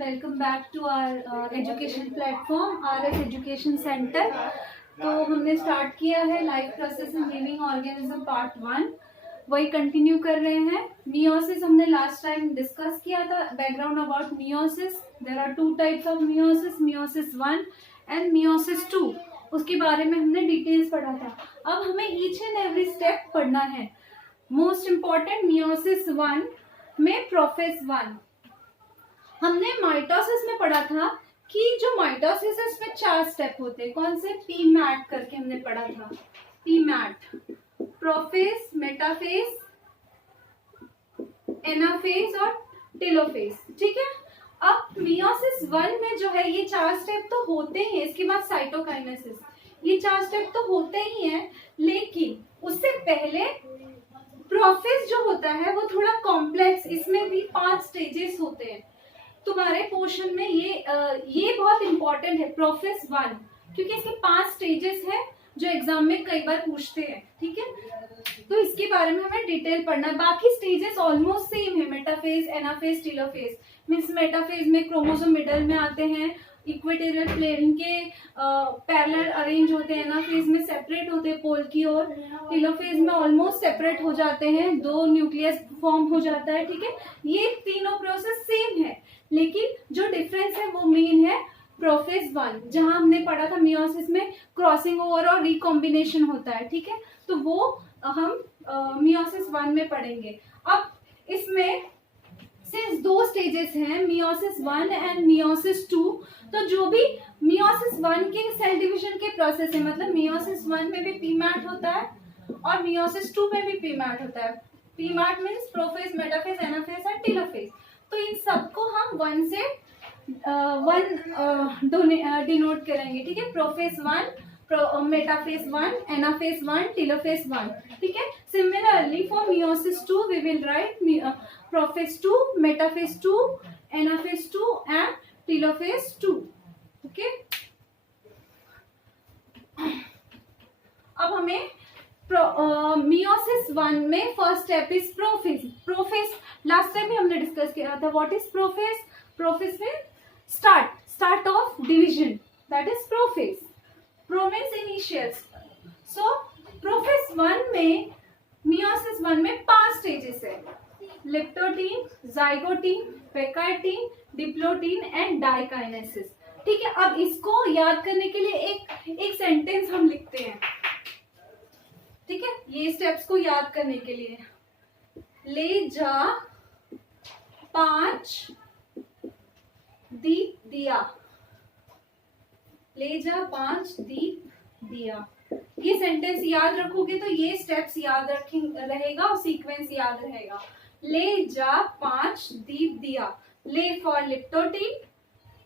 Welcome back to our education platform RS education centre. तो हमने start किया है life process in living organism part 1, वही continue कर रहे हैं। मियोसिस हमने लास्ट टाइम डिस्कस किया था। Background about meiosis, there are 2 types of meiosis, meiosis 1 and meiosis 2। उसके बारे में हमने डिटेल्स पढ़ा था। अब हमें ईच एंड एवरी स्टेप पढ़ना है। मोस्ट इम्पॉर्टेंट मियोसिस 1 में प्रोफेज 1। हमने माइटोसिस में पढ़ा था कि जो माइटोसिस है उसमें 4 स्टेप होते हैं। कौन से? पीमैट करके हमने पढ़ा था। पीमैट, प्रोफेज, मेटाफेज, एनाफेज और टेलोफेज। ठीक है। अब मियोसिस 1 में जो है ये 4 स्टेप तो होते ही हैं। इसके बाद साइटोकाइनेसिस, ये 4 स्टेप तो होते ही हैं, लेकिन उससे पहले प्रोफेज जो होता है वो थोड़ा कॉम्प्लेक्स, इसमें भी 5 स्टेजेस होते हैं। तुम्हारे पोर्शन में ये बहुत इंपॉर्टेंट है प्रोफेज 1, क्योंकि इसके 5 स्टेजेस हैं जो एग्जाम में कई बार पूछते हैं। ठीक है, तो इसके बारे में हमें डिटेल पढ़ना है। बाकी स्टेजेस ऑलमोस्ट सेम है, metaphase, anaphase, telophase. Means metaphase में क्रोमोसोम मिडल में आते हैं, इक्वेटोरियल प्लेन के पैरेलल अरेंज होते हैं। एनाफेज में सेपरेट होते हैं पोल की ओर। टेलोफेज में ऑलमोस्ट सेपरेट हो जाते हैं, 2 न्यूक्लियस फॉर्म हो जाता है। ठीक है, ये तीनों प्रोसेस सेम है, लेकिन जो डिफरेंस है वो मेन है प्रोफेज 1, जहां हमने पढ़ा था मियोसिस में क्रॉसिंग ओवर और रिकॉम्बिनेशन होता है। ठीक है, तो वो हम मियोसिस 1 में पढ़ेंगे। अब इसमें सिंस 2 स्टेजेस हैं, मियोसिस 1 एंड मियोसिस 2, तो जो भी मियोसिस 1 के सेल डिवीजन के प्रोसेस है, मतलब मियोसिस 1 में भी पीमैट होता है और मियोसिस 2 में भी पीमैट होता है। PMAT means prophase, metaphase, anaphase and telophase. तो इन सबको हम 1 से 1 डिनोट करेंगे। ठीक है, प्रोफेज 1, मेटाफेज 1, एनाफेज 1, टेलोफेज 1। ठीक है, similarly for meiosis 2 we will write prophase 2, metaphase 2, anaphase 2 and telophase 2। Okay, अब हमें मियोसिस 1 में first step is prophase. Prophase last time भी हमने डिस्कस किया था। What is prophase? प्रोफेज में start of division, that is prophase. Pro means initial. So prophase 1 में, meiosis 1 में 5 स्टेजेस है, leptotene, zygotene, pachytene, diplotene and diakinesis. ठीक है, अब इसको याद करने के लिए एक सेंटेंस हम लिखते हैं। ठीक है, ये स्टेप्स को याद करने के लिए, ले जा 5 दीप दिया, ले जा 5 दीप दिया। ये सेंटेंस याद रखोगे तो ये स्टेप्स याद रहेगा और सीक्वेंस याद रहेगा। ले जा 5 दीप दिया, ले फॉर लिप्टोटीन,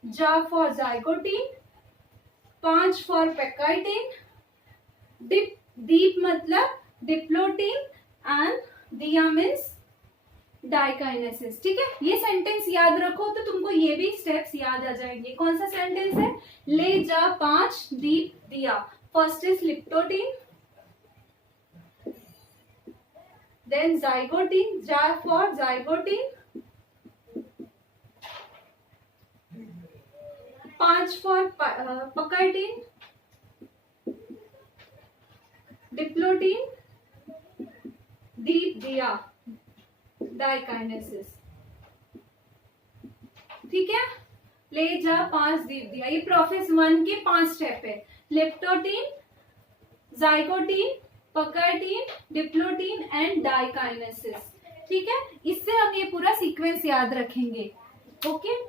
जा फॉर जाइगोटीन, 5 फॉर पेकाइटीन, दीप मतलब डिप्लोटीन एंड दिया मीन्स डाइकाइनेसिस। ठीक है, ये सेंटेंस याद रखो तो तुमको ये भी स्टेप्स याद आ जाएंगे। कौन सा सेंटेंस है? ले जा 5 दीप दिया। First is leptotene, then zygotene, जा for zygotene, 5 for pachytene, diplotene, दीप दिया, डाइकाइनेसिस। ठीक है, ले जा 5 दीप दिया। ये प्रोफेज 1 के 5 स्टेप है, leptotene, zygotene, pachytene, diplotene and diakinesis. ठीक है, इससे हम ये पूरा सीक्वेंस याद रखेंगे। ओके,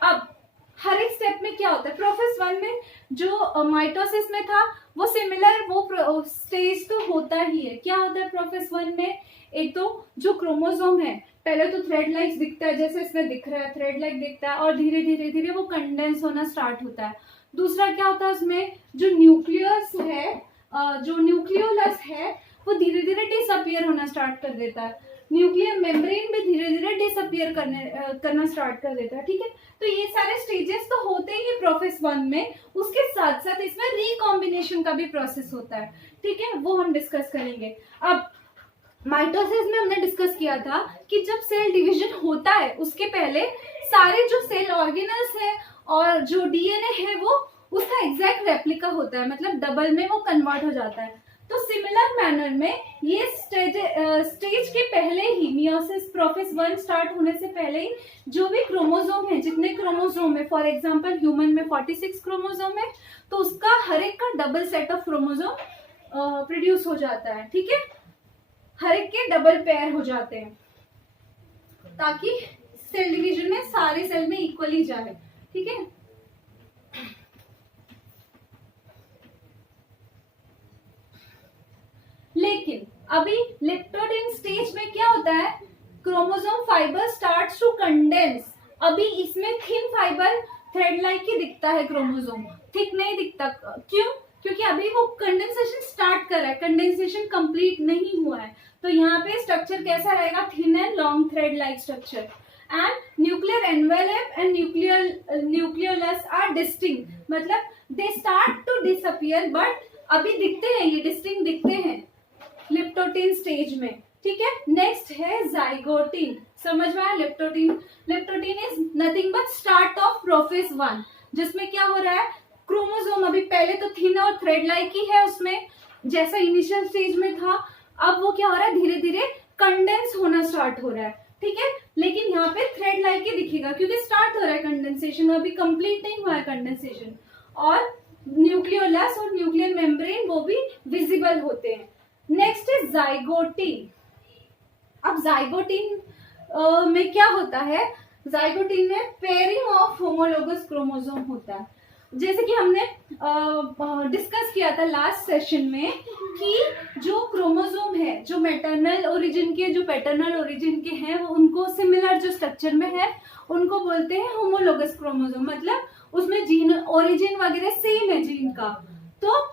अब हर एक स्टेप में क्या होता है? प्रोफेज 1 में जो माइटोसिस में था वो सिमिलर वो स्टेज तो होता ही है। क्या होता है प्रोफेज 1 में? एक तो जो क्रोमोसोम है, पहले तो थ्रेड लाइक दिखता है, जैसे इसमें दिख रहा है थ्रेड लाइक दिखता है, और धीरे धीरे धीरे वो कंडेंस होना स्टार्ट होता है। दूसरा क्या होता है उसमें, जो न्यूक्लियस है, जो न्यूक्लियोलस है, वो धीरे धीरे डिसअपियर होना स्टार्ट कर देता है। न्यूक्लियर मेम्ब्रेन भी धीरे धीरे डिसअपियर करना स्टार्ट कर देता है। ठीक है, तो ये सारे स्टेजेस तो होते ही है प्रोफेज 1 में। उसके साथ साथ इसमें रिकॉम्बिनेशन का भी प्रोसेस होता है। ठीक है, वो हम डिस्कस करेंगे। अब माइटोसिस में हमने डिस्कस किया था कि जब सेल डिवीजन होता है उसके पहले सारे जो सेल ऑर्गेनल्स है और जो डीएनए है वो उसका एग्जैक्ट रेप्लिका होता है, मतलब डबल में वो कन्वर्ट हो जाता है। तो सिमिलर मैनर में ये स्टेज के पहले ही, मियोसिस प्रोफेज 1 स्टार्ट होने से पहले ही जो भी क्रोमोसोम है, जितने क्रोमोसोम है, फॉर एग्जांपल ह्यूमन में 46 क्रोमोसोम है, तो उसका हर एक का double set of chromosome produce हो जाता है, ठीक है, हर एक के डबल पेयर हो जाते हैं, ताकि सेल डिवीजन में सारे सेल में इक्वली जाए, ठीक है। लेकिन अभी लेप्टोडेन स्टेज में क्या होता है, chromosome fibre starts to condense. अभी इसमें थिन फाइबर थ्रेड लाइक ही दिखता है, क्रोमोसोम थिक नहीं दिखता। क्यों? क्योंकि अभी वो कंडेंसेशन स्टार्ट कर रहा है, कंडेंसेशन कंप्लीट नहीं हुआ है। तो यहाँ पे स्ट्रक्चर कैसा रहेगा, thin and long thread like structure. And nuclear envelope and nucleolus are distinct, मतलब they start to disappear, but अभी दिखते हैं, ये डिस्टिंक्ट दिखते हैं लेप्टोटीन स्टेज में, ठीक है। नेक्स्ट है जाइगोटीन। समझ में आया? Leptotene is nothing but start of prophase 1, जिसमें क्या हो रहा है, क्रोमोसोम अभी पहले तो थिन और थ्रेड लाइक ही है उसमें, जैसा इनिशियल स्टेज में था। अब वो क्या हो रहा है, धीरे धीरे कंडेंस होना स्टार्ट हो रहा है, ठीक है। लेकिन यहाँ पे थ्रेड लाइक ही दिखेगा क्योंकि स्टार्ट हो रहा है कंडेंसेशन, अभी कंप्लीट नहीं हुआ है कंडेंसेशन। और न्यूक्लियोलस और न्यूक्लियर मेम्ब्रेन वो भी विजिबल होते हैं। नेक्स्ट है जाइगोटीन। अब जाइगोटीन में क्या होता है, जाइगोटीन में पेयरिंग ऑफ होमोलोगस क्रोमोसोम होता है। जैसे कि हमने डिस्कस किया था लास्ट सेशन में कि जो क्रोमोसोम है, जो मैटरनल ओरिजिन के, जो पैटर्नल ओरिजिन के हैं, वो उनको सिमिलर जो स्ट्रक्चर में है उनको बोलते हैं होमोलोगस क्रोमोसोम, मतलब उसमें जीन ओरिजिन वगैरह सेम है जीन का। तो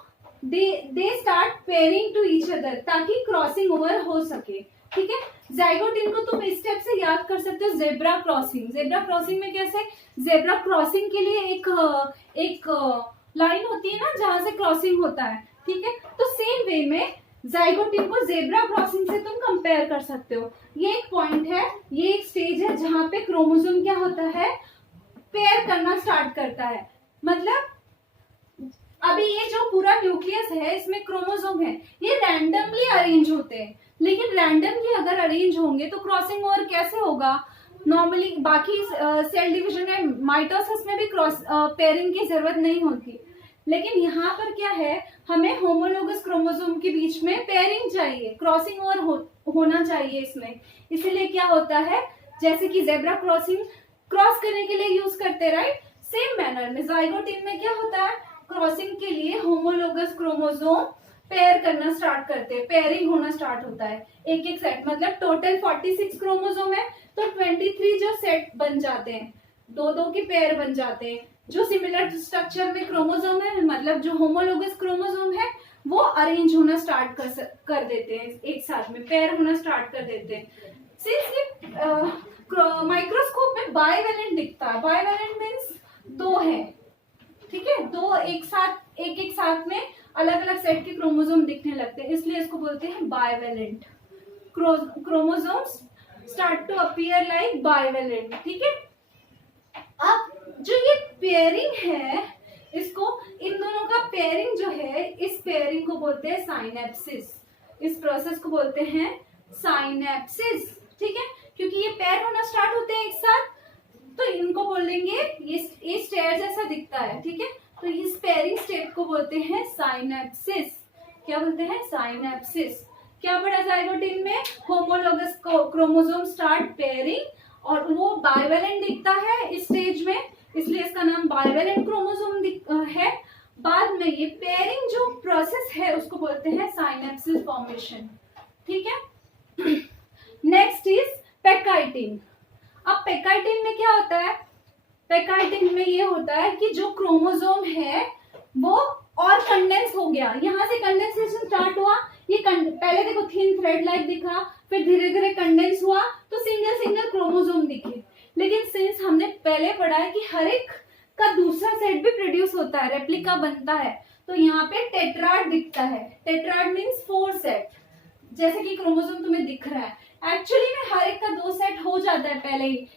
they start pairing to each other ताकि क्रॉसिंग ओवर हो सके, ठीक है। जाइगोटीन को तुम इस स्टेप से याद कर सकते हो, जेब्रा क्रॉसिंग। जेब्रा क्रॉसिंग में कैसे, जेब्रा क्रॉसिंग के लिए एक लाइन होती है ना जहां से क्रॉसिंग होता है, ठीक है। तो सेम वे में जाइगोटीन को जेब्रा क्रॉसिंग से तुम कंपेयर कर सकते हो। ये एक पॉइंट है, ये एक स्टेज है जहां पे क्रोमोसोम क्या होता है, पेयर करना स्टार्ट करता है। मतलब अभी ये जो पूरा न्यूक्लियस है, इसमें क्रोमोसोम है, ये रैंडमली अरेंज होते हैं, लेकिन रैंडमली अगर अरेंज होंगे तो क्रॉसिंग ओवर कैसे होगा। नॉर्मली बाकी सेल डिवीजन में, माइटोसिस में भी क्रॉस पेयरिंग की जरूरत नहीं होती, लेकिन यहाँ पर क्या है, हमें होमोलोगस क्रोमोसोम के बीच में पेयरिंग चाहिए, क्रॉसिंग ओवर होना चाहिए इसमें। इसीलिए क्या होता है, जैसे कि जेब्रा क्रॉसिंग क्रॉस करने के लिए यूज करते, राइट। सेम मैनर में जाइगोटीन में क्या होता है, क्रॉसिंग के लिए होमोलोगस क्रोमोसोम पेयर करना स्टार्ट करते हैं, पेयरिंग होना स्टार्ट होता है एक एक सेट। मतलब टोटल 46 क्रोमोसोम है तो 23 जो सेट बन जाते हैं, दो दो के पेयर बन जाते हैं। जो सिमिलर स्ट्रक्चर में क्रोमोसोम है, मतलब जो होमोलोगस क्रोमोसोम है, वो अरेंज होना स्टार्ट कर देते हैं, एक साथ में पेयर होना स्टार्ट कर देते हैं। सिंस ये माइक्रोस्कोप में बाइवेलेंट दिखता है, बाइवेलेंट मीन्स दो है, ठीक है, दो एक साथ में अलग अलग सेट के क्रोमोसोम दिखने लगते हैं, इसलिए इसको बोलते हैं bivalent. Chromosomes start to appear like bivalent, ठीक है। अब जो ये पेयरिंग है, इसको, इन दोनों का पेयरिंग जो है, इस पेयरिंग को बोलते हैं साइनेप्सिस। इस प्रोसेस को बोलते हैं साइनेप्सिस, ठीक है, क्योंकि ये पेयर होना स्टार्ट होते हैं एक साथ, तो इनको बोलेंगे, ये स्टेयर जैसा दिखता है, ठीक है, तो इस पेयरिंग स्टेप को बोलते हैं साइनेप्सिस। क्या बोलते हैं, साइनेप्सिस। क्या पढ़ा जाइगोटीन में, होमोलोगस क्रोमोसोम स्टार्ट पेयरिंग, और वो बाइवेलेंट दिखता है इस स्टेज में, इसलिए इसका नाम बाइवेलेंट क्रोमोसोम है। बाद में ये पेयरिंग जो प्रोसेस है उसको बोलते हैं साइनेप्सिस फॉर्मेशन, ठीक है। Next is pachytene. अब पेकाइटिन में क्या होता है, पेकाइटिन में ये होता है कि जो क्रोमोसोम है वो और कंडेंस हो गया, यहाँ से कंडेंसेशन स्टार्ट हुआ, ये पहले देखो थिन थ्रेड लाइक दिखा, फिर धीरे धीरे कंडेंस हुआ तो सिंगल सिंगल क्रोमोसोम दिखे। लेकिन सिंस हमने पहले पढ़ा है कि हर एक का दूसरा सेट भी प्रोड्यूस होता है, रेप्लिका बनता है, तो यहाँ पे टेट्राड दिखता है। टेट्राड मीन्स 4 सेट, जैसे कि क्रोमोसोम तुम्हें दिख रहा है। एक्चुअली में हर एक का 2 सेट हो जाता है पहले ही,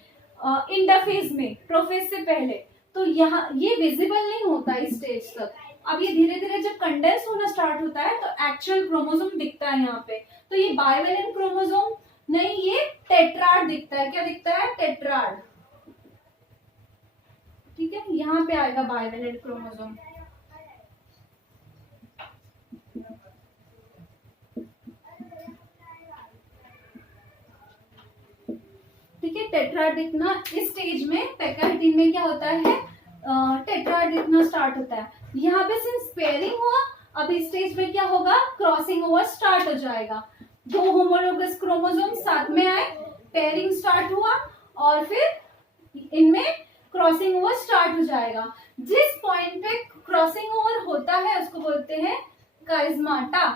इंटरफेज में, प्रोफेज से पहले, तो यहाँ ये विजिबल नहीं होता इस स्टेज तक। अब ये धीरे धीरे जब कंडेंस होना स्टार्ट होता है तो एक्चुअल क्रोमोसोम दिखता है यहाँ पे। तो ये बाइवेलेंट क्रोमोसोम नहीं, ये टेट्राड दिखता है। क्या दिखता है? टेट्राड। ठीक है, यहाँ पे आएगा बाइवेलेंट क्रोमोसोम। ठीक है, टेट्राड दिखना इस स्टेज में, पैकाइटिन में क्या होता है, टेट्राड दिखना स्टार्ट होता है। यहाँ पे सिंस पेयरिंग हुआ, अब इस स्टेज में क्या होगा, क्रॉसिंग ओवर स्टार्ट हो जाएगा। दो होमोलोगस क्रोमोसोम साथ में आए, पेयरिंग स्टार्ट हुआ और फिर इनमें क्रॉसिंग ओवर स्टार्ट हो जाएगा। जिस पॉइंट पे क्रॉसिंग ओवर होता है उसको बोलते हैं काइजमाटा।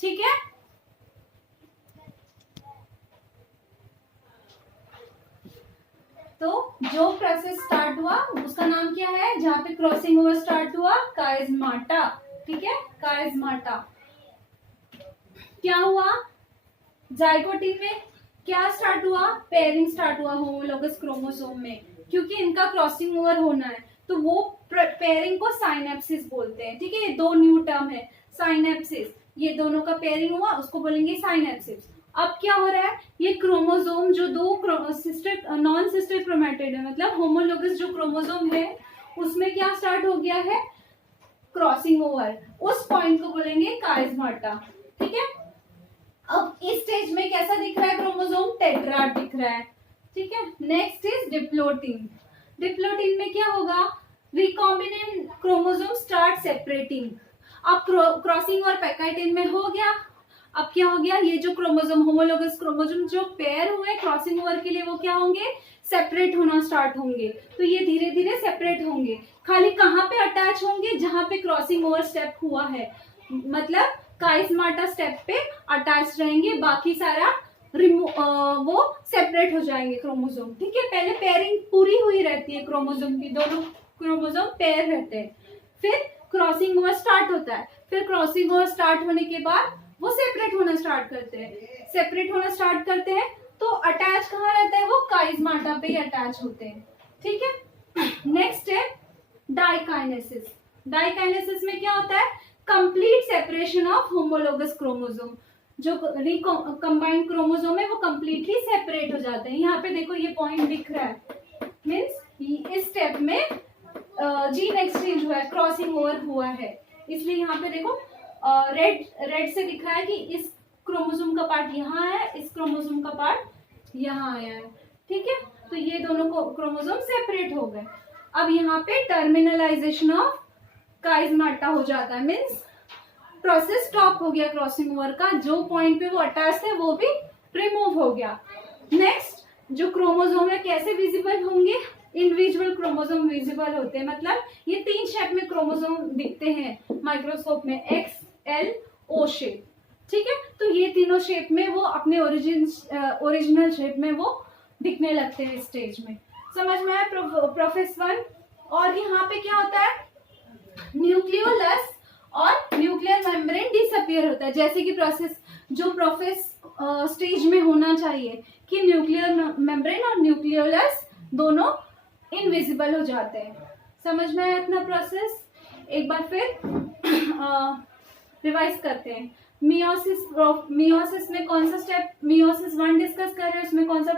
ठीक है, तो जो प्रोसेस स्टार्ट हुआ उसका नाम क्या है, जहां पे क्रॉसिंग ओवर स्टार्ट हुआ, काइजमाटा। ठीक है, काइजमाटा। क्या हुआ, जाइगोटिन में क्या स्टार्ट हुआ, पेयरिंग स्टार्ट हुआ होमोलोगस क्रोमोसोम में, क्योंकि इनका क्रॉसिंग ओवर होना है तो वो पेयरिंग को साइनेप्सिस बोलते हैं। ठीक है, ये दो न्यू टर्म है, साइनेप्सिस, ये दोनों का पेयरिंग हुआ उसको बोलेंगे साइनेप्सिस। अब क्या हो रहा है, ये क्रोमोसोम जो दो सिस्टर नॉन सिस्टर क्रोमेटिड है, मतलब होमोलोगस जो क्रोमोसोम है उसमें क्या स्टार्ट हो गया है, क्रॉसिंग ओवर, उस पॉइंट को बोलेंगे काइजमाटा। ठीक है, अब इस स्टेज में कैसा दिख रहा है क्रोमोसोम, टेट्राड दिख रहा है। ठीक है, नेक्स्ट इज डिप्लोटिन। डिप्लोटिन में क्या होगा, रिकॉम्बिनेंट क्रोमोसोम स्टार्ट सेपरेटिंग। अब क्रॉसिंग और पैकाइटिन में हो गया, अब क्या हो गया, ये जो क्रोमोसोम होमोलोगस क्रोमोसोम जो पेयर हुए क्रॉसिंग ओवर के लिए वो क्या होंगे, सेपरेट होना स्टार्ट होंगे। तो ये धीरे धीरे सेपरेट होंगे, खाली कहाँ पे अटैच होंगे, जहां पे क्रॉसिंग ओवर स्टेप हुआ है, मतलब काइजमाटा स्टेप पे अटैच रहेंगे, बाकी सारा वो सेपरेट हो जाएंगे क्रोमोसोम। ठीक है, पहले पेयरिंग पूरी हुई रहती है क्रोमोसोम की, दोनों क्रोमोसोम पेयर रहते हैं, फिर क्रॉसिंग ओवर स्टार्ट होता है, फिर क्रॉसिंग ओवर स्टार्ट होने के बाद वो सेपरेट होना स्टार्ट करते हैं। सेपरेट होना स्टार्ट करते हैं तो अटैच कहाँ रहता है, वो काइजमाटा पे ही अटैच होते हैं। ठीक है, नेक्स्ट है डाइकाइनेसिस। डाइकाइनेसिस में क्या होता है, complete separation of homologous chromosome. जो कंबाइंड क्रोमोसोम है वो कंप्लीटली सेपरेट हो जाते हैं। यहाँ पे देखो ये पॉइंट दिख रहा है, मीन्स इस स्टेप में जीन एक्सचेंज हुआ है, क्रॉसिंग ओवर हुआ है, इसलिए यहाँ पे देखो रेड से दिखा है कि इस क्रोमोसोम का पार्ट यहाँ है, इस क्रोमोसोम का पार्ट यहाँ आया है। ठीक है, तो ये दोनों क्रोमोसोम सेपरेट हो गए। अब यहाँ पे टर्मिनलाइजेशन ऑफ काइजमाटा हो जाता है, मीन्स प्रोसेस स्टॉप हो गया क्रॉसिंग ओवर का, जो पॉइंट पे वो अटैच थे वो भी रिमूव हो गया। नेक्स्ट, जो क्रोमोसोम है कैसे विजिबल होंगे, इंडिविजुअल क्रोमोसोम विजिबल होते हैं, मतलब ये तीन शेप में क्रोमोसोम दिखते हैं माइक्रोस्कोप में, एक्स एल ओ शेप। ठीक है, तो ये तीनों शेप में वो अपने ओरिजिनल शेप में वो दिखने लगते हैं स्टेज में। समझ में आया प्रोफेस वन। और यहाँ पे क्या होता है, न्यूक्लियोलस और न्यूक्लियर मेम्ब्रेन डिसअपियर होता है, जैसे कि प्रोफेस स्टेज में होना चाहिए कि न्यूक्लियर मेम्ब्रेन और न्यूक्लियोलस दोनों इनविजिबल हो जाते हैं। समझ में आया इतना प्रोसेस। एक बार फिर रिवाइज करते हैं। मियोसिस में कौन सा स्टेप, मियोसिस 1 डिस्कस कर रहे हैं, उसमें कौन सा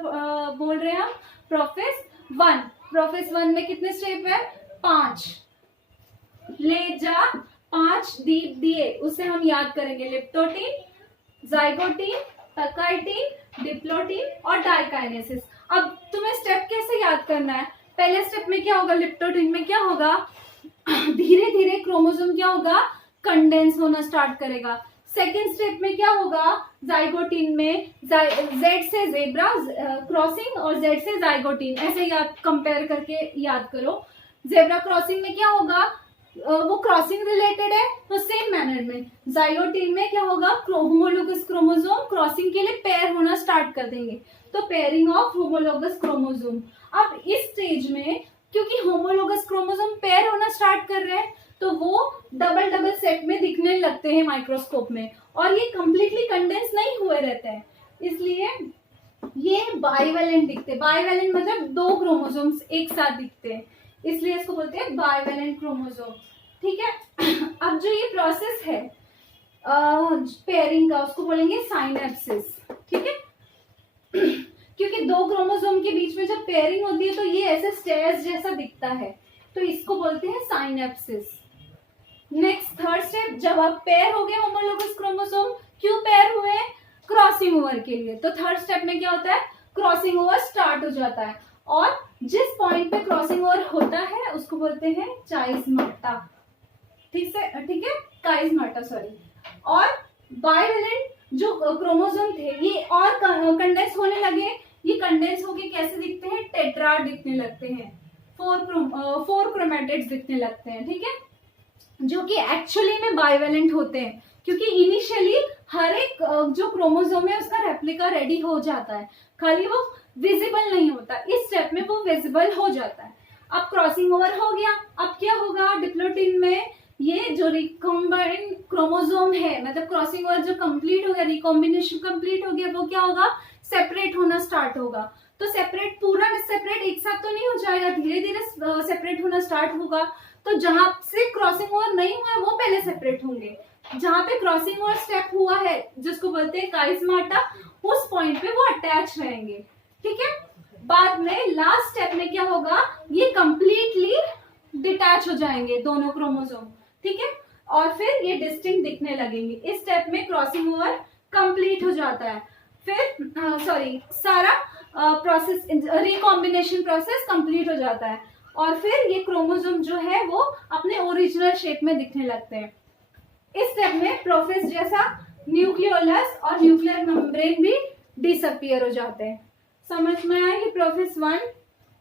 बोल रहे हैं हम, प्रोफेस 1। प्रोफेस 1 में कितने स्टेप है, 5। ले जा 5 दीप दिए, उससे हम याद करेंगे लिप्टोटिन, जाइगोटिन, पैकाइटिन, डिप्लोटिन और डाइकाइनेसिस। अब तुम्हें स्टेप कैसे याद करना है, पहले स्टेप में क्या होगा, लिप्टोटिन में क्या होगा, धीरे धीरे क्रोमोसोम क्या होगा, कंडेंस होना स्टार्ट करेगा। सेकेंड स्टेप में क्या होगा, जाइगोटिन में जेड से जेब्रा क्रॉसिंग और जेड से जाइगोटिन, ऐसे याद कंपेयर करके याद करो। जेब्रा क्रॉसिंग में क्या होगा, वो क्रॉसिंग रिलेटेड है, तो सेम मैनर में जाइगोटिन में क्या होगा, होमोलोगस क्रोमोसोम क्रॉसिंग के लिए पेयर होना स्टार्ट कर देंगे, तो पेयरिंग ऑफ होमोलोगस क्रोमोसोम। अब इस स्टेज में क्योंकि होमोलोगस क्रोमोसोम पेयर होना स्टार्ट कर रहे हैं तो वो डबल डबल सेट में दिखने लगते हैं माइक्रोस्कोप में, और ये कंप्लीटली कंडेंस नहीं हुए रहते हैं, इसलिए ये बाइवेलेंट दिखते हैं। बाइवेलेंट मतलब दो क्रोमोसोम्स एक साथ दिखते हैं, इसलिए इसको बोलते हैं बाइवेलेंट क्रोमोसोम। ठीक है। अब जो ये प्रोसेस है पेयरिंग का, उसको बोलेंगे साइनेप्सिस। ठीक है। क्योंकि दो क्रोमोसोम के बीच में जब पेयरिंग होती है तो ये ऐसे स्टेयर्स जैसा दिखता है, तो इसको बोलते हैं साइनेप्सिस। नेक्स्ट थर्ड स्टेप, जब आप पेयर हो गए होमोलोगस क्रोमोसोम, क्यों पेयर हुए? क्रॉसिंग ओवर के लिए। तो थर्ड स्टेप में क्या होता है? क्रॉसिंग ओवर स्टार्ट हो जाता है, और जिस पॉइंट पे क्रॉसिंग ओवर होता है उसको बोलते हैं चाइस्माटा। ठीक है, काइस्माटा, सॉरी। और बाइवेलेंट जो क्रोमोसोम थे ये और कंडेंस होने लगे। ये कंडेंस होके कैसे दिखते हैं? टेट्राड दिखने लगते हैं, फोर क्रोमैटिड्स दिखने लगते हैं। ठीक है, जो कि एक्चुअली में बाइवेलेंट होते हैं, क्योंकि इनिशियली हर एक जो क्रोमोसोम है उसका रेप्लिका रेडी हो जाता है, खाली वो विजिबल नहीं होता। इस स्टेप में वो विजिबल हो जाता है। अब क्रॉसिंग ओवर हो गया, अब क्या होगा? डिप्लोटिन में ये जो रिकॉम्बाइंड क्रोमोसोम है, मतलब क्रॉसिंग ओवर जो कंप्लीट हो गया, रिकॉम्बिनेशन कंप्लीट हो गया, वो क्या होगा? सेपरेट होना स्टार्ट होगा। तो सेपरेट, पूरा सेपरेट एक साथ तो नहीं हो जाएगा, धीरे धीरे सेपरेट होना स्टार्ट होगा। तो जहां से क्रॉसिंग ओवर नहीं हुआ है वो पहले सेपरेट होंगे, जहां पे क्रॉसिंग ओवर स्टेप हुआ है जिसको बोलते हैं काइस्माटा, उस पॉइंट पे वो अटैच रहेंगे। ठीक है। बाद में लास्ट स्टेप में क्या होगा? ये कंप्लीटली डिटैच हो जाएंगे दोनों क्रोमोसोम। ठीक है, और फिर ये डिस्टिंक्ट दिखने लगेंगे। इस स्टेप में क्रॉसिंग ओवर कंप्लीट हो जाता है। फिर सारा प्रोसेस, रिकॉम्बिनेशन प्रोसेस कंप्लीट हो जाता है, और फिर ये क्रोमोसोम जो है वो अपने ओरिजिनल शेप में दिखने लगते हैं। इस स्टेप में प्रोफेस जैसा न्यूक्लियोलस और न्यूक्लियर मेम्ब्रेन भी डिसअपियर हो जाते हैं। समझ में आया ये प्रोफेस 1।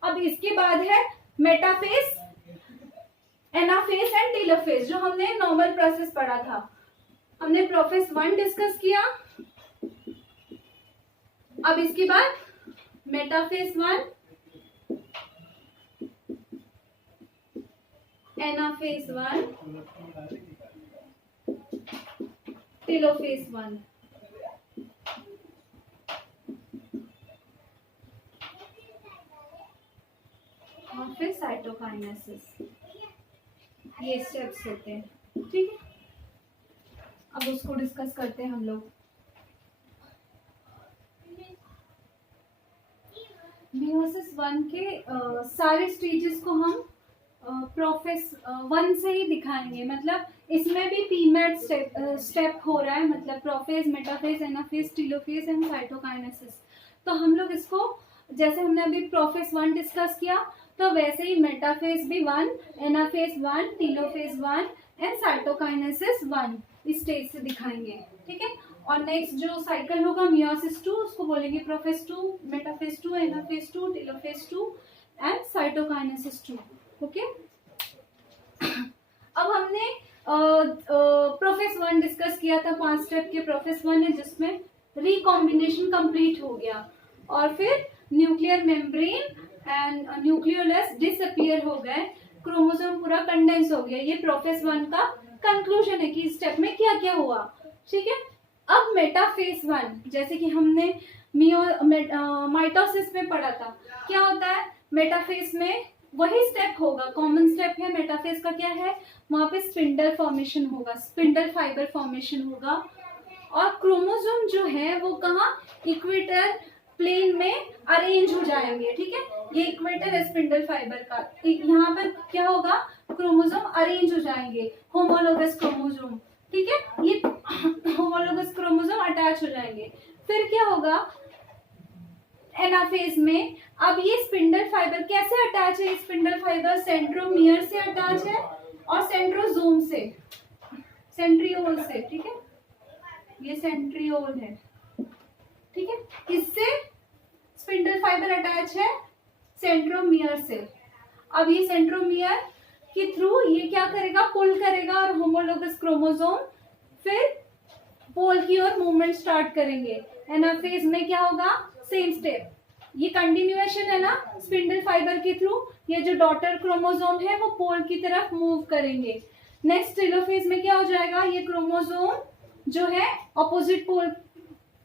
अब इसके बाद है मेटाफेज, एनाफेज एंड टेलोफेज, जो हमने नॉर्मल प्रोसेस पढ़ा था। हमने प्रोफेस 1 डिस्कस किया। अब इसके बाद मेटाफेज 1, एनाफेज 1, टेलोफेज 1। और फिर साइटोकाइनेसिस, ये स्टेप्स होते हैं। ठीक है, अब उसको डिस्कस करते हैं हम लोग। मियोसिस 1 के सारे स्टेजेस को हम प्रोफेस 1 से ही दिखाएंगे। मतलब इसमें भी पीमेट स्टेप हो रहा है, मतलब prophase, metaphase, anaphase, telophase and cytokinesis. तो हम लोग इसको, जैसे हमने अभी प्रोफेस 1 डिस्कस किया, तो वैसे ही मेटाफेज भी 1, एनाफेज 1, टेलोफेज 1 एंड साइटोकाइनेसिस 1 इस स्टेज से दिखाएंगे। ठीक है, और नेक्स्ट जो साइकिल होगा मियोसिस 2, उसको बोलेंगे prophase 2, metaphase 2, anaphase 2, telophase 2 and cytokinesis 2। Okay. अब हमने प्रोफेस 1 डिस्कस किया था, 5 स्टेप के प्रोफेस 1 है जिसमें रिकॉम्बिनेशन कंप्लीट हो गया, और फिर nuclear membrane and nucleolus disappear हो गए, क्रोमोसोम पूरा कंडेंस हो गया। ये प्रोफेस 1 का कंक्लूजन है कि इस स्टेप में क्या क्या हुआ। ठीक है। अब मेटाफेज 1, जैसे कि हमने माइटोसिस में पढ़ा था, क्या होता है मेटाफेज में? वही स्टेप होगा, कॉमन स्टेप है मेटाफेज का। क्या है वहां पे? स्पिंडल फॉर्मेशन होगा, स्पिंडल फाइबर फॉर्मेशन होगा, और क्रोमोसोम जो है वो कहाँ? इक्वेटर प्लेन में अरेंज हो जाएंगे। ठीक है, ये इक्वेटर है स्पिंडल फाइबर का। यहाँ पर क्या होगा? क्रोमोसोम अरेंज हो जाएंगे, होमोलोगस क्रोमोसोम। ठीक है, ये होमोलोगस क्रोमोसोम अटैच हो जाएंगे। फिर क्या होगा एनाफेज में? अब ये स्पिंडल फाइबर कैसे अटैच है? स्पिंडल फाइबर सेंट्रोमियर से अटैच है और सेंट्रोजोम से, सेंट्रियोल से। ठीक है, ये सेंट्रियोल है। ठीक है, इससे स्पिंडल फाइबर अटैच है सेंट्रोमियर से। अब ये सेंट्रोमियर के थ्रू ये क्या करेगा? पुल करेगा, और होमोलोगस क्रोमोसोम फिर पोल की ओर मूवमेंट स्टार्ट करेंगे। एनाफेज में क्या होगा? सेम स्टेप, ये कंटिन्यूएशन है ना स्पिंडल फाइबर के थ्रू। ये जो डॉटर क्रोमोसोम है वो पोल की तरफ मूव करेंगे। नेक्स्ट टेलोफेज में क्या हो जाएगा? ये क्रोमोसोम जो है ऑपोजिट पोल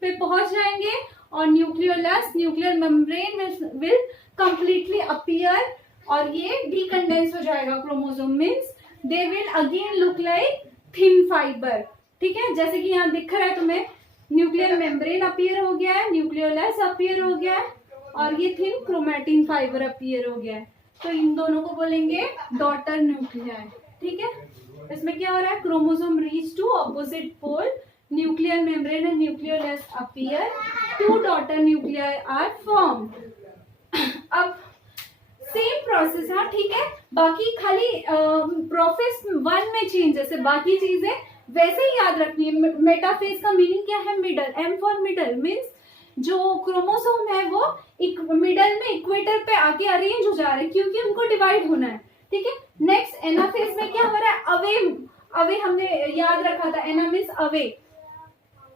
पे पहुंच जाएंगे, और nucleolus, nuclear membrane will completely appear और ये डीकंडेंस हो जाएगा chromosome, means they will again look like thin fibre. ठीक है, जैसे कि यहाँ दिख रहा है तुम्हें, न्यूक्लियर मेम्ब्रेन अपीयर हो गया है, न्यूक्लियोलस अपीयर हो गया है और ये थिन क्रोमैटिन फाइबर अपीयर हो गया है। तो इन दोनों को बोलेंगे डॉटर न्यूक्लियाई। ठीक है, इसमें क्या हो रहा है, chromosome reach to opposite pole, nuclear membrane and nucleolus appear, two daughter nuclei are form. अब सेम प्रोसेस है, ठीक है, बाकी खाली प्रोफेस 1 में चेंजेस है, बाकी चीजें वैसे ही याद रखनी है। मेटाफेज का मीनिंग क्या है, middle, M for middle, means जो क्रोमोसोम है वो मिडल में इक्वेटर पे आके अरेंज हो जा रहे हैं क्योंकि उनको डिवाइड होना है। ठीक है, नेक्स्ट एनाफेज में क्या हो रहा है, अवे, अवे हमने याद रखा था, एना मीन्स अवे,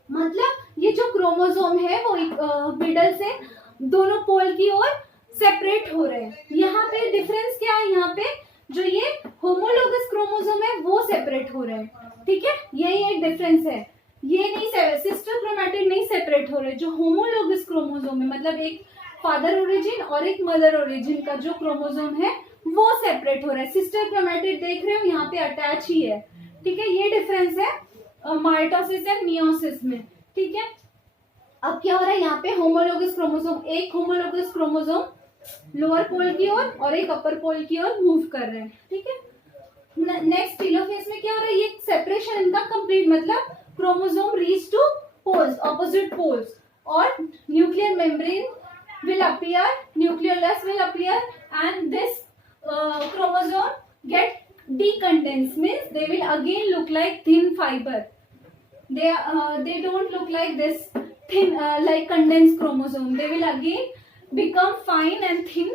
मतलब ये जो क्रोमोसोम है वो मिडल से दोनों पोल की ओर सेपरेट हो रहे हैं। यहाँ पे डिफरेंस क्या है, यहाँ पे जो ये होमोलोगस क्रोमोसोम है वो सेपरेट हो रहे हैं। ठीक है, यही एक डिफरेंस है, ये नहीं, सिस्टर क्रोमैटिड नहीं सेपरेट हो रहे। जो होमोलोगस क्रोमोसोम है, मतलब एक फादर ओरिजिन और एक मदर ओरिजिन का जो क्रोमोसोम है वो सेपरेट हो रहा है। सिस्टर क्रोमैटिड देख रहे हो यहाँ पे अटैच ही है। ठीक है, ये डिफरेंस है माइटोसिस एंड मियोसिस में। ठीक है, अब क्या हो रहा है, यहाँ पे होमोलोगस क्रोमोसोम, एक होमोलोगस क्रोमोसोम लोअर पोल की ओर और एक अपर पोल की ओर मूव कर रहे हैं। ठीक है, नेक्स्ट टेलोफेज में क्या हो रहा है, ये सेपरेशन इनका कंप्लीट, मतलब chromosome reach to poles, opposite poles, और nuclear membrane will appear, nucleolus will appear, and this chromosome get decondensed, means they will again look like thin fiber. They don't look like this thin like condensed chromosome. They will again become fine and thin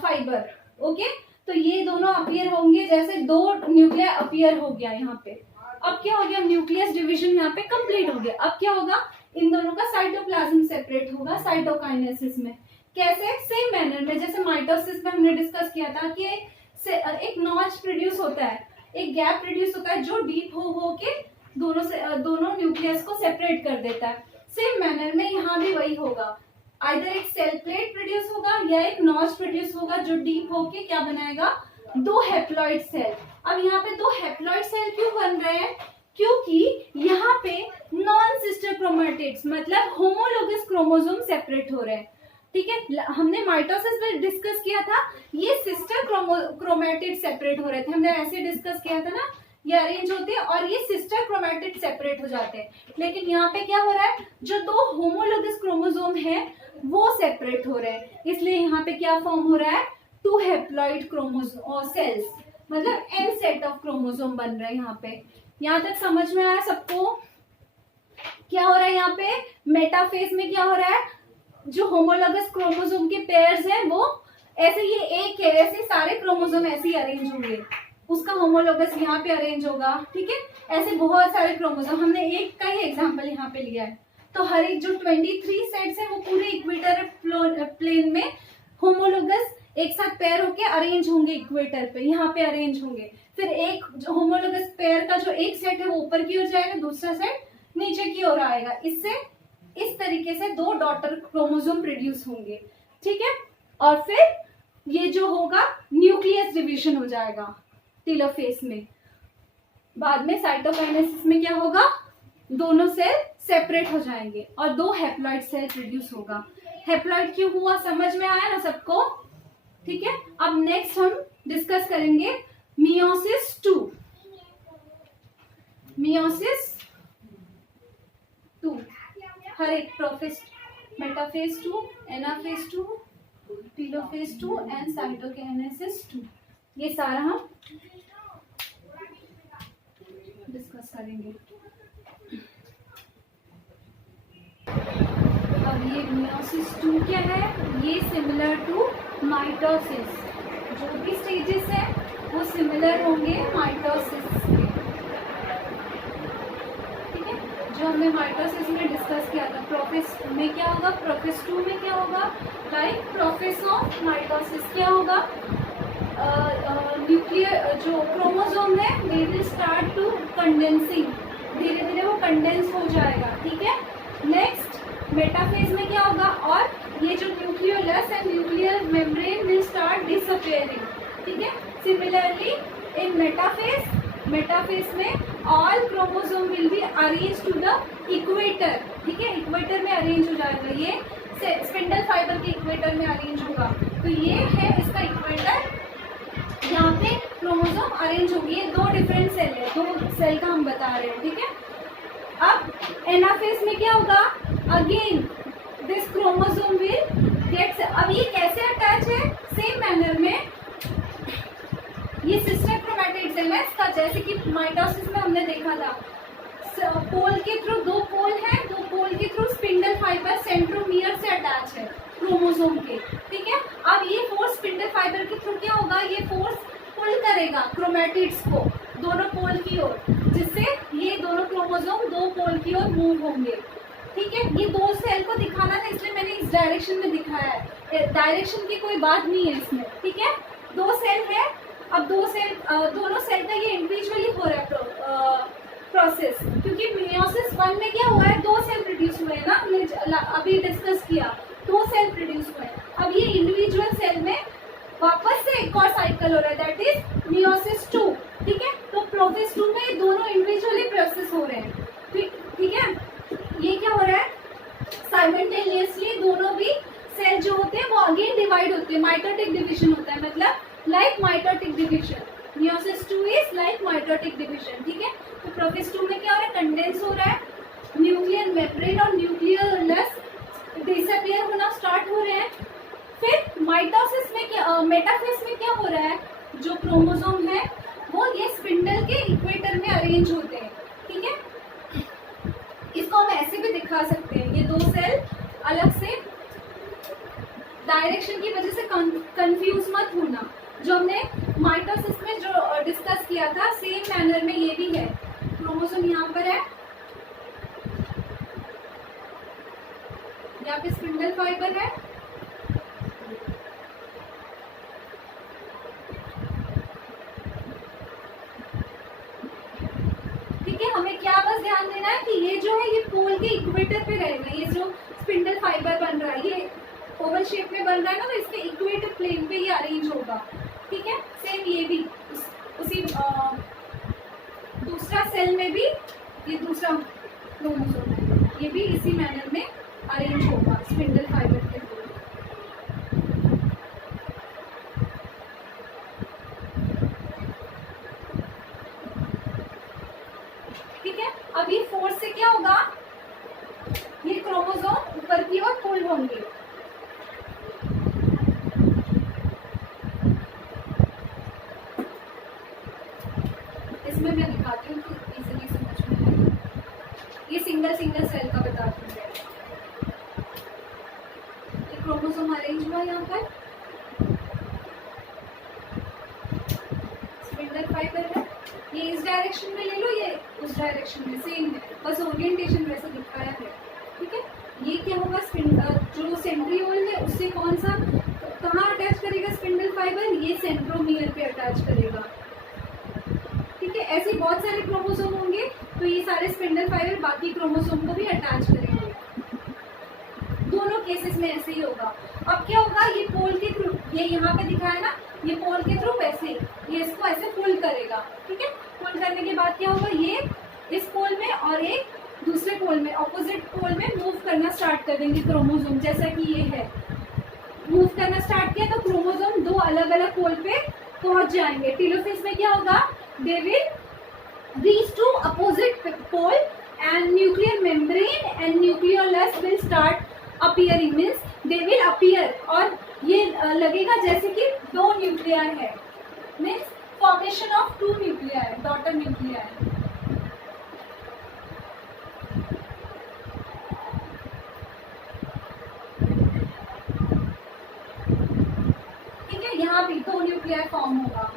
fiber. Okay, तो ये दोनों appear होंगे, जैसे दो nuclear appear हो गया यहाँ पे। अब क्या हो गया, न्यूक्लियस डिवीजन यहाँ पे कंप्लीट हो गया। अब क्या होगा, इन दोनों का साइटोप्लाज्म सेपरेट होगा साइटोकाइनेसिस में। कैसे, सेम मैनर में जैसे माइटोसिस में हमने डिस्कस किया था कि एक नॉच प्रोड्यूस होता है, एक गैप प्रोड्यूस होता है जो डीप हो के दोनों न्यूक्लियस को सेपरेट कर देता है। सेम मैनर में यहाँ भी वही होगा, आइदर एक सेल प्लेट प्रोड्यूस होगा या एक नॉच प्रोड्यूस होगा जो डीप होके क्या बनाएगा, दो हेप्लॉइड सेल। अब यहाँ पे दो हेप्लॉइड सेल क्यों बन रहे हैं, क्योंकि यहाँ पे नॉन सिस्टर क्रोमैटिड्स, मतलब होमोलोगस क्रोमोसोम सेपरेट हो रहे हैं। ठीक है, हमने माइटोसिस में डिस्कस किया था, ये सिस्टर क्रोमैटिड सेपरेट हो रहे थे, हमने ऐसे डिस्कस किया था ना, ये अरेंज होते हैं और ये सिस्टर क्रोमैटिड सेपरेट हो जाते हैं। लेकिन यहाँ पे क्या हो रहा है, जो दो होमोलोगस क्रोमोसोम है वो सेपरेट हो रहे हैं, इसलिए यहाँ पे क्या फॉर्म हो रहा है, टू हेप्लॉइड क्रोमोसोम और सेल्स, मतलब एन सेट ऑफ क्रोमोसोम बन रहे हैं यहाँ पे। यहाँ तक समझ में आया सबको? क्या हो रहा है यहाँ पे, मेटाफेज में क्या हो रहा है, जो होमोलोगस क्रोमोसोम के पेयर्स हैं वो ऐसे, ये एक है, ऐसे सारे क्रोमोसोम ऐसे ही अरेंज होंगे, उसका होमोलोगस यहाँ पे अरेंज होगा। ठीक है, ऐसे बहुत सारे क्रोमोसोम, हमने एक का ही एग्जांपल यहाँ पे लिया है। तो हर एक जो 23 सेट्स है वो पूरे इक्वेटर प्लेन में होमोलोगस एक साथ पेयर होके अरेंज होंगे, इक्वेटर पे यहाँ पे अरेंज होंगे। फिर एक जो होमोलोगस पेयर का जो एक सेट है वो ऊपर की ओर जाएगा, दूसरा सेट नीचे की ओर आएगा। इससे इस तरीके से दो डॉटर क्रोमोसोम प्रोड्यूस होंगे। ठीक है, और फिर ये जो होगा न्यूक्लियस डिवीजन हो जाएगा टेलोफेज में। बाद में साइटोकाइनेसिस में क्या होगा, दोनों सेल सेपरेट हो जाएंगे और दो हेप्लॉइड सेल प्रोड्यूस होगा। हेप्लॉइड क्यों हुआ, समझ में आया ना सबको? ठीक है, अब नेक्स्ट हम डिस्कस करेंगे मियोसिस 2। मियोसिस 2 हर एक prophase, metaphase 2, anaphase 2, telophase 2 and cytokinesis 2, ये सारा हम डिस्कस करेंगे। अब ये मियोसिस 2 क्या है, ये सिमिलर टू माइटोसिस, जो भी स्टेजेस है वो सिमिलर होंगे माइटोसिस के। ठीक है, जो हमने माइटोसिस में डिस्कस किया था, प्रोफेज में क्या होगा, प्रोफेज 2 में क्या होगा, लाइक प्रोफेज ऑफ माइटोसिस क्या होगा, न्यूक्लियर जो क्रोमोसोम है they will start to condensing, धीरे धीरे वो कंडेंस हो जाएगा। ठीक है, नेक्स्ट मेटाफेज में क्या होगा, और ये जो nucleolus and nuclear membrane will start disappearing, ठीक है। सिमिलरली इन मेटाफेज में all chromosome will be arrange to the equator, ठीक है। इक्वेटर में अरेंज हो जाएगा, ये स्पिंडल फाइबर के इक्वेटर में अरेंज होगा। तो ये है इसका इक्वेटर, यहाँ पे क्रोमोसोम अरेंज होगी। ये दो डिफरेंट सेल है, दो सेल का हम बता रहे हैं, ठीक है। अब एनाफेज में क्या होगा, again this chromosome will get, अब ये कैसे अटैच है, सेम मैनर में ये सिस्टर क्रोमैटिड सेल है इसका, जैसे कि माइटोसिस में हमने देखा था, पोल के थ्रू, दो पोल है, दो पोल के थ्रू स्पिंडल फाइबर सेंट्रोमियर से अटैच है क्रोमोसोम के, ठीक है। अब ये फोर्स स्पिंडल फाइबर के थ्रू क्या होगा, ये फोर्स पुल करेगा क्रोमैटिड्स को दोनों पोल की ओर, जिससे ये दोनों क्रोमोसोम दो पोल की ओर मूव होंगे, ठीक है। ये दो सेल को दिखाना था इसलिए मैंने इस डायरेक्शन में दिखाया है, डायरेक्शन की कोई बात नहीं है इसमें, ठीक है। दो सेल है, अब दो सेल, दोनों सेल का ये इंडिविजुअली हो रहा है प्रोसेस, क्योंकि मियोसिस 1 में क्या हुआ है, दो सेल प्रोड्यूस हुए हैं ना, हमने अभी डिस्कस किया, दो सेल प्रोड्यूस हुए हैं। अब ये इंडिविजुअल सेल में वापस से एक और साइकिल हो रहा है, दैट इज मियोसिस 2, ठीक है। तो प्रोफेज 2 में दोनों इंडिविजुअली प्रोसेस हो रहे हैं, ठीक है। ये क्या हो रहा है, साइमल्टेनियसली दोनों भी सेल जो होते हैं वो अगेन डिवाइड होते हैं, माइटोटिक डिवीजन होता है, मतलब like mitotic division, meiosis 2 is like mitotic division, ठीक है। तो प्रोफेज 2 में क्या हो रहा है, कंडेंस हो रहा है, न्यूक्लियर मेम्ब्रेन और न्यूक्लियोलस डिसअपियर होना स्टार्ट हो रहे हैं। फिर माइटोसिस में क्या, मेटाफेज में क्या हो रहा है, जो क्रोमोसोम है वो ये स्पिंडल के इक्वेटर में अरेंज होते हैं, ठीक है। इसको हम ऐसे भी दिखा सकते हैं, ये दो सेल अलग से, डायरेक्शन की वजह से कंफ्यूज मत होना, जो हमने माइटोसिस में जो डिस्कस किया था सेम मैनर में ये भी है, क्रोमोसोम यहाँ पर है, यहाँ पे स्पिंडल फाइबर है, ठीक है। हमें क्या बस ध्यान देना है कि ये जो है ये पोल के इक्वेटर पे रहेगा, ये जो स्पिंडल फाइबर बन रहा है ये ओवल शेप में बन रहा है ना, तो इसके इक्वेटर प्लेन पे ये अरेंज होगा, ठीक है। सेम ये भी उसी दूसरा सेल में भी ये दूसरा क्रोमोसोम है, ये भी इसी मैनर में अरेंज होगा स्पिंडल फाइबर के थ्रू, ठीक है। अब ये फोर्स से क्या होगा, ये क्रोमोसोम ऊपर की ओर पुल होंगे, इसमें मैं दिखाती हूँ तो इजीली समझ में आएगा। ये सिंगल सेल का बताती हूँ, ये क्रोमोसोम अरेंज हुआ यहाँ पर, स्पिंडल फाइबर है, ये इस डायरेक्शन में ले लो, ये उस डायरेक्शन में, सेम है, बस ओरिएंटेशन वैसे दिखाया है, ठीक है। ये क्या होगा, जो सेंट्रियोल है उससे कौन सा कहाँ अटैच करेगा स्पिंडल फाइबर, ये सेंट्रोमियर पे अटैच करेगा, ठीक है। ऐसे बहुत सारे क्रोमोसोम होंगे तो ये सारे स्पिंडल फाइबर बाकी क्रोमोसोम को भी अटैच करेंगे, दोनों केसेस में ऐसे ही होगा। अब क्या होगा, ये पोल के थ्रू, ये यहाँ पे दिखाया ना, ये पोल के थ्रू वैसे ये इसको ऐसे पुल करेगा, ठीक है। पुल करने के बाद क्या होगा, ये इस पोल में और एक दूसरे पोल में, ऑपोजिट पोल में मूव करना स्टार्ट कर देंगे क्रोमोसोम, जैसा कि ये है, मूव करना स्टार्ट किया तो क्रोमोसोम दो अलग अलग पोल पे पहुंच जाएंगे। टेलोफेज में क्या होगा, they will reach to opposite pole and nuclear membrane and nucleolus will start appearing, means they will appear, और ये लगेगा जैसे कि दो न्यूक्लियर है, means formation of two nuclear, daughter nuclear, ठीक है। यहाँ भी दो न्यूक्लियर फॉर्म होगा।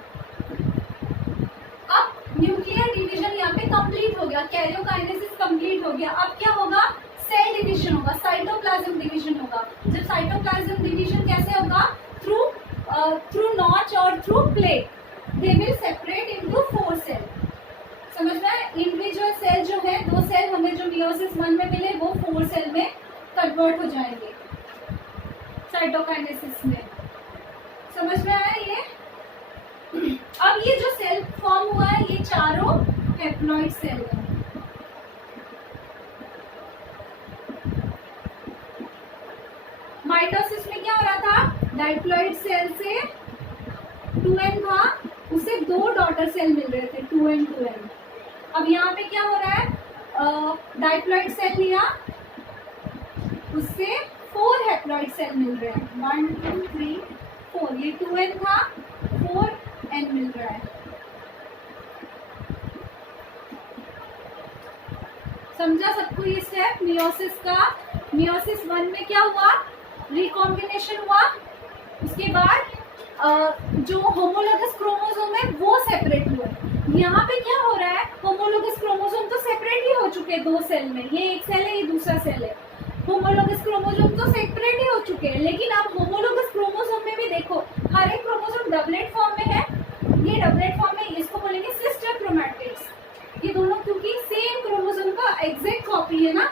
अब न्यूक्लियर डिवीजन यहाँ पे कंप्लीट हो गया, कैरियोकाइनेसिस कंप्लीट हो गया। अब क्या होगा, सेल डिवीजन होगा, साइटोप्लाज्म डिवीजन होगा। जब साइटोप्लाज्म डिवीजन कैसे होगा, थ्रू नॉच और through plate, they will separate into 4 cell. समझ में, इंडिविजुअल सेल जो है, दो सेल हमें जो मियोसिस 1 में मिले वो 4 सेल में कन्वर्ट हो जाएंगे साइटोकाइनेसिस में। समझ में आया ये? अब ये जो सेल फॉर्म हुआ है ये चारों हैप्लॉइड सेल है। माइटोसिस में क्या हो रहा था, डाइप्लॉइड सेल से 2n था, उसे 2 डॉटर सेल मिल रहे थे 2n 2n। अब यहाँ पे क्या हो रहा है, डाइप्लॉइड सेल लिया, उससे 4 हैप्लॉइड सेल मिल रहे हैं 1 2 3 4। ये 2n था, 4n मिल रहा है। समझा सबको ये स्टेप मियोसिस का? मियोसिस 1 में क्या हुआ, रिकॉम्बिनेशन हुआ, उसके बाद जो होमोलोगस क्रोमोसोम है वो सेपरेट हुए। यहाँ पे क्या हो रहा है, होमोलोगस क्रोमोसोम तो सेपरेट ही हो चुके हैं 2 सेल में, ये एक सेल है ये दूसरा सेल है। होमोलोगस क्रोमोसोम तो सेपरेट ही हो चुके हैं, लेकिन अब होमोलोगस क्रोमोसोम में भी देखो हर एक क्रोमोसोम डबलेट फॉर्म में है। ये डबलेट फॉर्म में, इसको बोलेंगे सिस्टर क्रोमैटिड्स। ये दोनों क्योंकि सेम क्रोमोसोम का एग्जैक्ट कॉपी है ना,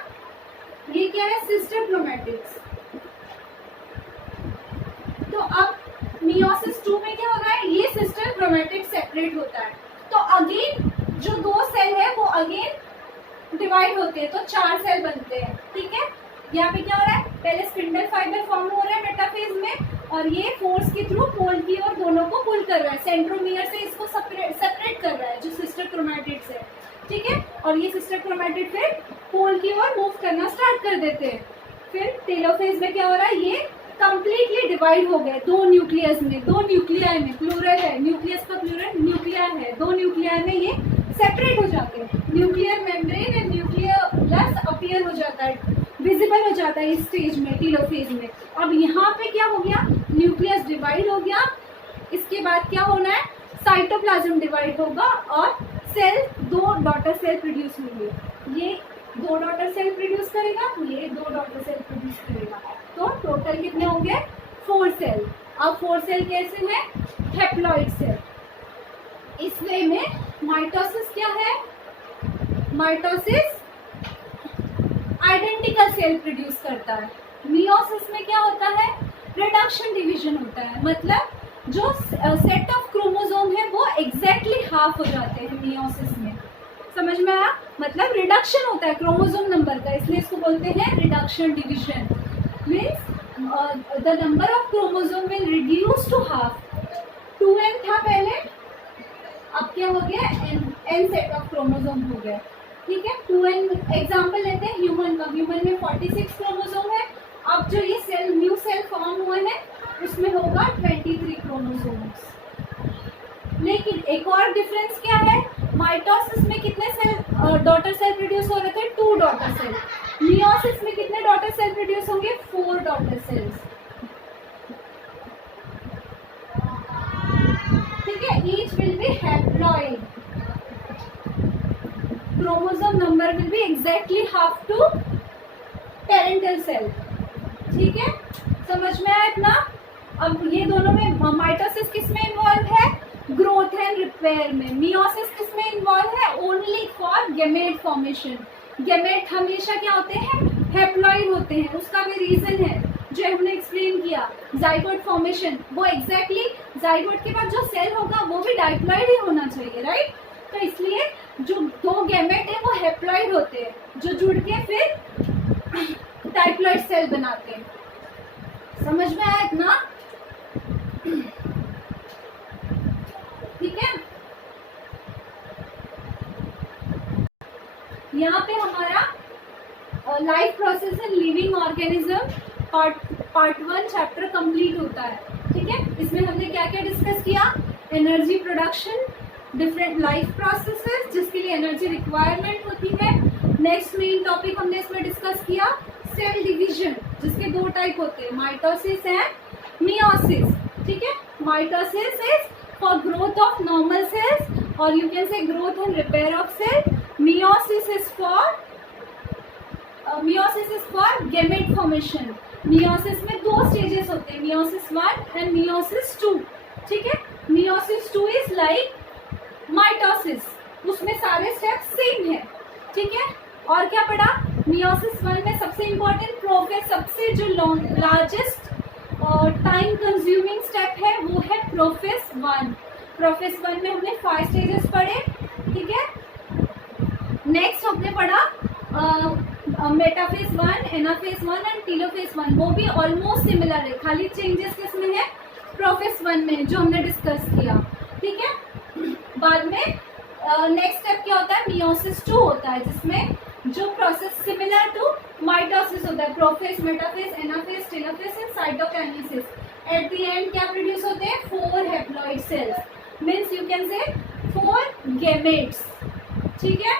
ये क्या है, सिस्टर क्रोमैटिड्स। तो अब मियोसिस 2 में क्या हो रहा है, ये सिस्टर क्रोमैटिड सेपरेट होता है, तो अगेन जो 2 सेल है वो अगेन डिवाइड होते हैं, तो 4 सेल बनते हैं। ठीक है, यहाँ पे क्या हो रहा है, पहले स्पिंडल फाइबर फॉर्म हो रहा है मेटाफेज में, और ये फोर्स के थ्रू पोल की और दोनों को पुल कर रहा है, सेंट्रोमियर से इसको सेपरेट कर रहा है जो सिस्टर क्रोमैटिड्स है। ठीक है, और ये सिस्टर क्रोमैटिड फिर पोल की ओर मूव करना स्टार्ट कर देते हैं। फिर टेलोफेज में क्या हो रहा है, ये कंप्लीटली डिवाइड हो गए 2 न्यूक्लियस में, 2 न्यूक्लियाई में, प्लूरल है, न्यूक्लियस का प्लूरल न्यूक्लिया है, 2 न्यूक्लियाई में ये सेपरेट हो जाते हैं। Nuclear membrane and nucleus appear हो जाता है, विजिबल हो जाता है इस स्टेज में, टेलोफेज में। अब यहाँ पे क्या हो गया, न्यूक्लियस डिवाइड हो गया, इसके बाद क्या होना है, साइटोप्लाज्म डिवाइड होगा और सेल 2 डॉटर सेल प्रोड्यूस होंगे। ये 2 डॉटर सेल प्रोड्यूस करेगा, ये 2 डॉटर सेल प्रोड्यूस करेगा, तो टोटल कितने हो गए, 4 सेल। अब 4 सेल कैसे हैं, हैप्लॉइड सेल। इस वे में माइटोसिस क्या है, माइटोसिस आइडेंटिकल सेल प्रोड्यूस करता है। मियोसिस में क्या होता है, रिडक्शन डिवीजन होता है, मतलब जो सेट ऑफ क्रोमोसोम है वो एग्जैक्टली हाफ हो जाते हैं मियोसिस में। समझ में आया, मतलब रिडक्शन होता है क्रोमोसोम नंबर का, इसलिए इसको बोलते हैं reduction division. Means the number of chromosome will reduce to half. 2n था पहले, अब क्या हो गया, n सेट ऑफ क्रोमोसोम हो गया। ठीक है, 2n एग्जाम्पल लेते हैं ह्यूमन का, ह्यूमन में 46 क्रोमोसोम है। अब जो ये सेल न्यू सेल फॉर्म हुआ है उसमें होगा 23 क्रोमोसोम्स। लेकिन एक और डिफरेंस क्या है, माइटोसिस में कितने सेल डॉटर सेल प्रोड्यूस हो रहे थे, 2 डॉटर सेल। मियोसिस में कितने डॉटर सेल प्रोड्यूस होंगे, 4 डॉटर सेल्स। ठीक है, each will be haploid, chromosome number will be exactly half to parental cell. ठीक है, समझ में आया इतना? अब ये दोनों में माइटोसिस किस में इन्वॉल्व है, ग्रोथ एंड रिपेयर में। मियोसिस किस में इन्वॉल्व है, only for gamete formation. Gamete हमेशा क्या होते हैं, हैप्लॉइड होते हैं, उसका भी रीजन है जो हमने एक्सप्लेन किया, जाइगोट फॉर्मेशन। वो एग्जैक्टली जाइगोट के बाद जो सेल होगा वो भी डाइप्लॉइड ही होना चाहिए, राइट? तो इसलिए जो 2 गैमेट है वो हैप्लॉइड होते हैं, जो जुड़ के फिर डाइप्लॉइड सेल बनाते हैं। समझ में आया इतना? ठीक है, यहाँ पे हमारा life process in living organism part 1 chapter complete होता है। ठीक है, इसमें हमने क्या क्या डिस्कस किया, energy production, different life processes जिसके लिए एनर्जी रिक्वायरमेंट होती है। नेक्स्ट मेन टॉपिक हमने इसमें डिस्कस किया, सेल डिवीजन, जिसके 2 टाइप होते हैं, माइटोसिस एंड मियोसिस। ठीक है, mitosis is for growth of normal cells और you can say growth and repair of cell. Meiosis is for gamete formation. Meiosis में 2 स्टेजेस होते हैं, मियोसिस 1 एंड मियोसिस 2। ठीक है, मियोसिस 2 इज लाइक माइटोसिस, उसमें सारे स्टेप्स सेम है। ठीक है, और क्या पढ़ा, मियोसिस 1 में सबसे इंपॉर्टेंट प्रोफेस, सबसे जो लार्जेस्ट टाइम कंज्यूमिंग स्टेप है वो है प्रोफेस 1। प्रोफेस 1 में हमने 5 स्टेजेस पढ़े, ठीक है। नेक्स्ट हमने पढ़ा मेटाफेज 1, एनाफेज 1 एंड टेलोफेज 1। वो भी ऑलमोस्ट सिमिलर है, खाली चेंजेस किसमें है, प्रोफेस 1 में, जो हमने डिस्कस किया, ठीक है। बाद में नेक्स्ट स्टेप क्या होता है, मियोसिस 2 होता है, जिसमें जो प्रोसेस सिमिलर टू माइटोसिस होता है, prophase, metaphase, anaphase, telophase and cytokinesis. At the end क्या प्रोड्यूस होते हैं, 4 haploid cells, means you can से 4 गैमेट्स, ठीक है।